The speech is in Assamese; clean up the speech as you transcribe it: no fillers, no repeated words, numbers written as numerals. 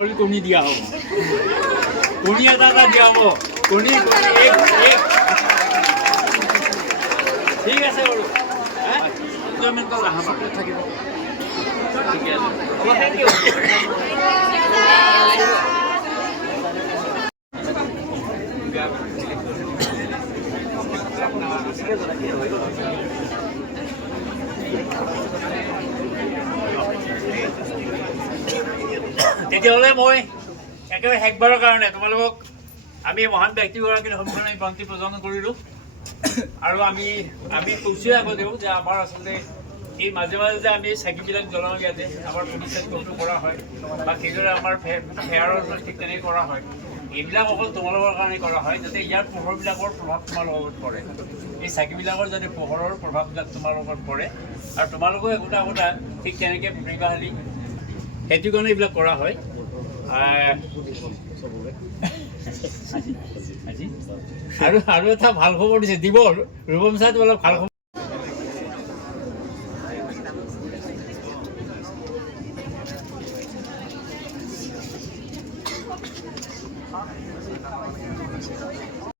কণী দিয়া হ'ব কণী এটা দিয়া হ'ব কণী ঠিক আছে বাৰু থাকিব ঠিকে তেতিয়াহ'লে মই একেবাৰে শেষবাৰৰ কাৰণে তোমালোকক আমি মহান ব্যক্তিগৰাকীৰ সন্মুখত বন্তি প্ৰদান কৰিলোঁ আৰু আমি কৈছোঁৱে আগতেও যে আমাৰ আচলতে এই মাজে মাজে যে আমি চাকিবিলাক জ্বলাওঁ ইয়াতে আমাৰ প্ৰতিষ্ঠাটো কৰা হয় বা সেইদৰে আমাৰ ফেয়াৰৰ ঠিক তেনেকৈ কৰা হয় এইবিলাক অকল তোমালোকৰ কাৰণে কৰা হয় যাতে ইয়াৰ পোহৰবিলাকৰ প্ৰভাৱ তোমালোকৰ ওপৰত পৰে এই চাকিবিলাকৰ যাতে পোহৰৰ প্ৰভাৱবিলাক তোমালোকৰ ওপৰত পৰে আৰু তোমালোকেও একোটা ঠিক তেনেকৈ প্ৰতিভাশালী সেইটো কাৰণে এইবিলাক কৰা হয় আৰু এটা ভাল খবৰ দিছে দিব ৰূপম ছাৰ অলপ ভাল খবৰ